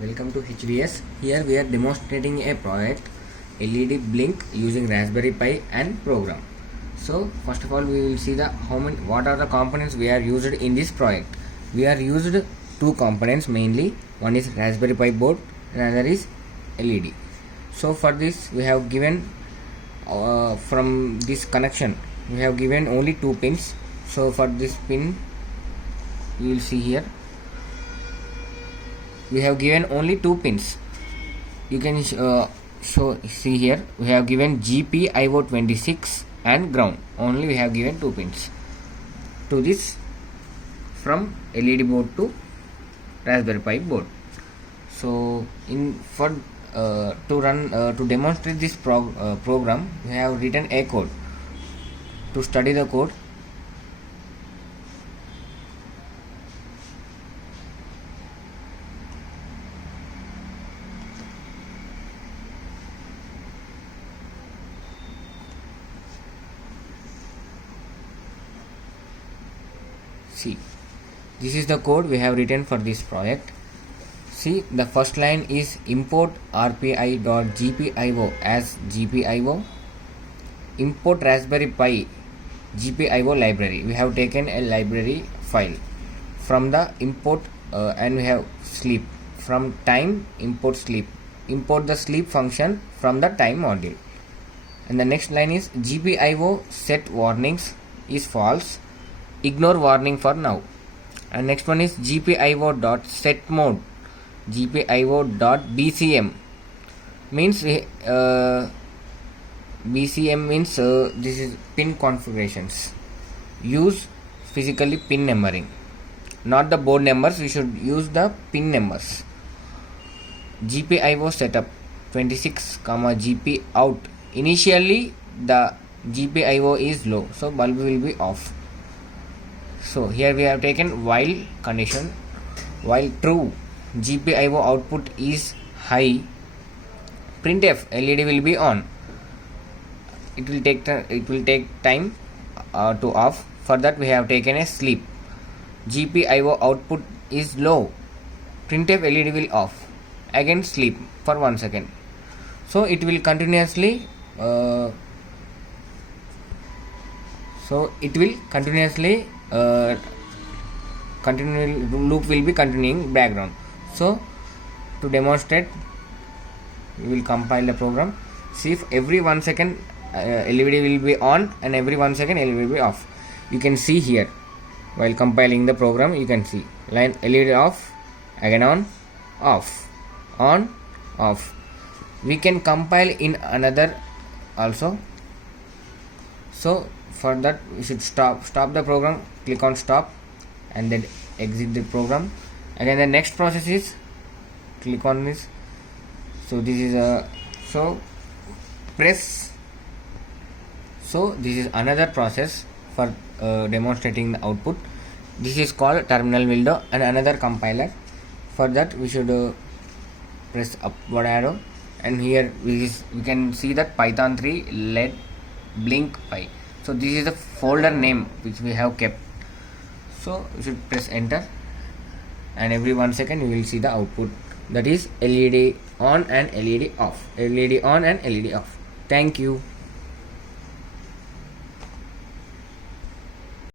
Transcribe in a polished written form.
Welcome to HVS. Here we are demonstrating a project LED blink using Raspberry Pi and program. So first of all we will see what are the components we are used in this project. We are used two components mainly. One is Raspberry Pi board and another is LED. So for this we have given from this connection we have given only two pins. So for this pin you will see here we have given only two pins. You can see here we have given GPIO26 and ground. Only we have given two pins to this from LED board to Raspberry Pi board. So to demonstrate this program, we have written a code. To study the code, see, this is the code we have written for this project. See, the first line is import rpi.gpio as GPIO, import Raspberry Pi GPIO library. We have taken a library file from the import and we have sleep from time, import sleep, import the sleep function from the time module. And the next line is GPIO set warnings is false, ignore warning for now. And next one is GPIO.set mode, GPIO.bcm means BCM means this is pin configurations. Use physically pin numbering, not the board numbers. We should use the pin numbers. GPIO setup 26, GP out. Initially the GPIO is low, so bulb will be off. So here we have taken while condition. While true, GPIO output is high, printf LED will be on. It will take time to off. For that we have taken a sleep. GPIO output is low, printf LED will off. Again sleep for 1 second. So it will continuously loop will be continuing background. So to demonstrate, we will compile the program. See, if every 1 second LED will be on and every 1 second LED will be off. You can see here while compiling the program, you can see line LED off, again on, off, on, off. We can compile in another also. So for that we should stop the program, click on stop and then exit the program. Again the next process is click on this. So this is press. So this is another process for demonstrating the output. This is called terminal window and another compiler. For that we should press upward arrow, and here we can see that Python 3 LED blink Pi. So this is the folder name which we have kept. So you should press enter, and every 1 second you will see the output, that is LED on and LED off, LED on and LED off. Thank you.